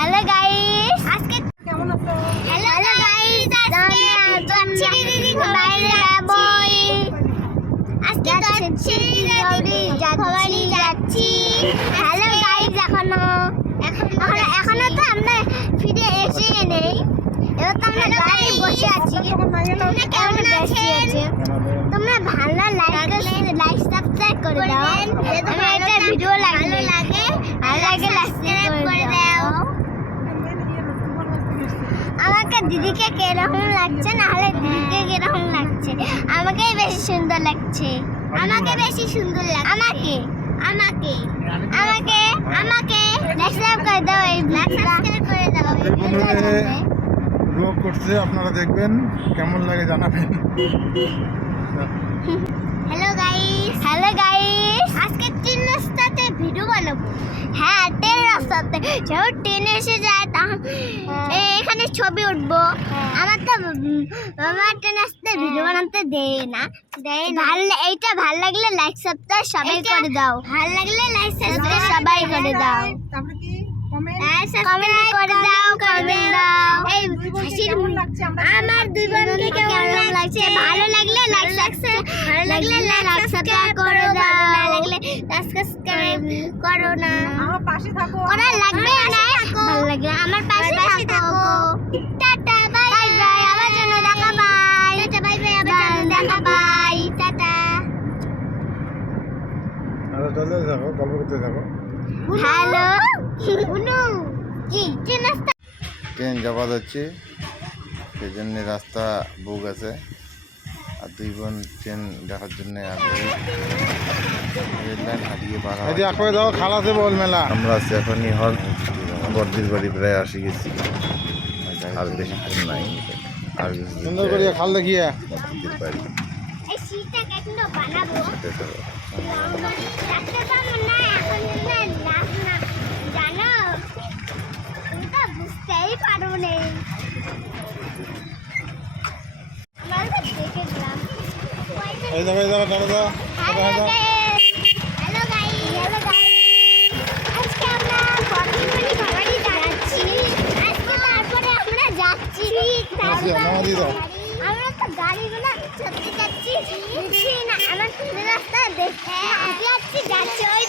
Hello guys, আজকে কেমন আছো? হ্যালো গাইস, আজকে দিদি বাইরে যাব। আজকে যাচ্ছি হ্যালো গাইস, এখনো তো আমরা ফিরে এসে নেই। এবার তো আমরা গাড়ি বসে আছি। তোমরা কেমন আছেন? তোমরা ভালো লাইক সাবস্ক্রাইব করে দাও। আমি এটা ভিডিও ভালো লাগে সাবস্ক্রাইব করে দাও। আমাকে দিদিকে কিরকম লাগছে, নাহলে দিদিকে কিরকম লাগছে? আমাকেই বেশি সুন্দর লাগছে। আমাকে বেশি সুন্দর লাগছে। আমাকে আমাকে আমাকে আমাকে সাবস্ক্রাইব করে দাও। এই সাবস্ক্রাইব করে দাও। ব্লগ করছে, আপনারা দেখবেন, কেমন লাগে জানাবেন। হ্যালো গাইস, আজকে ট্রেন রাস্তাতে ভিডিও বানাবো। হ্যাঁ, ট্রেন রাস্তাতে যখন ট্রেন এসে যায় তখন এখানে ছবি উঠবো। আমার ট্রেন রাস্তাতে ভিডিও বানাতে দেয় না। এইটা ভালো লাগলে লাইক সাবস্ক্রাইব সবাই করে দাও। ভালো লাগলে লাইক সাবস্ক্রাইব সবাই করে দাও। তারপরে কি কমেন্ট কমেন্ট করে দাও। এই কেমন লাগছে? আমার দুই বোনকে কেমন লাগছে? ভালো লাগলে লাইক সাবস্ক্রাইব করে দাও। না লাগলে সাবস্ক্রাইব করো না। আমার পাশে থাকো। করা লাগবে না। ভালো লাগলে আমার পাশে থাকো। টাটা বাই বাই, আবার জন্য দেখা বাই। টাটা বাই বাই, আবার জন্য দেখা বাই। টাটা। চলতে থাকো, গল্প করতে থাকো। হ্যালো বুনু, কি ট্রেন রাস্তা? ট্রেন যাওয়া যাচ্ছে, সেই জন্য রাস্তা বুক আছে। আর দুই বোন ট্রেন দেখার জন্য আমরা আছি এখনই হল বর্দির বাড়ি, প্রায় আসি গেছি। আর বেশিক্ষণ নাই, আর সুন্দর করে খাল দেখিয়ে বর্দির বাড়ি। এই শীতটা কেন বানাবো? জানো, তুমি তো বুঝতেই পারো নে। আমরা তো দেখে গেলাম। এই দেখো, এই দেখো, টাটা দাও। হ্যালো গাইস, আজকে আমরা বর্তমানে বাড়ি যাচ্ছি। আজকে তারপরে আমরা যাচ্ছি। আমরা তো গাড়িগুলো চলতে যাচ্ছি, বুঝছি না। আমার রাস্তা দেখে যাচ্ছি ওই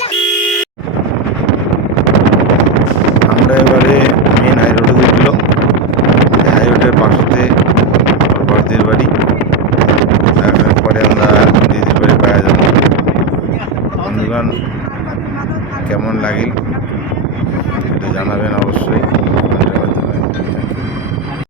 আমরা এবারে মেন হাই রোডে ঢুকল। হাই রোডের পাশেতে বর্দির বাড়ি। পরে আমরা দিদির বাড়ি পাওয়া যাবো। বন্ধুগণ, কেমন লাগিল এটা জানাবেন অবশ্যই।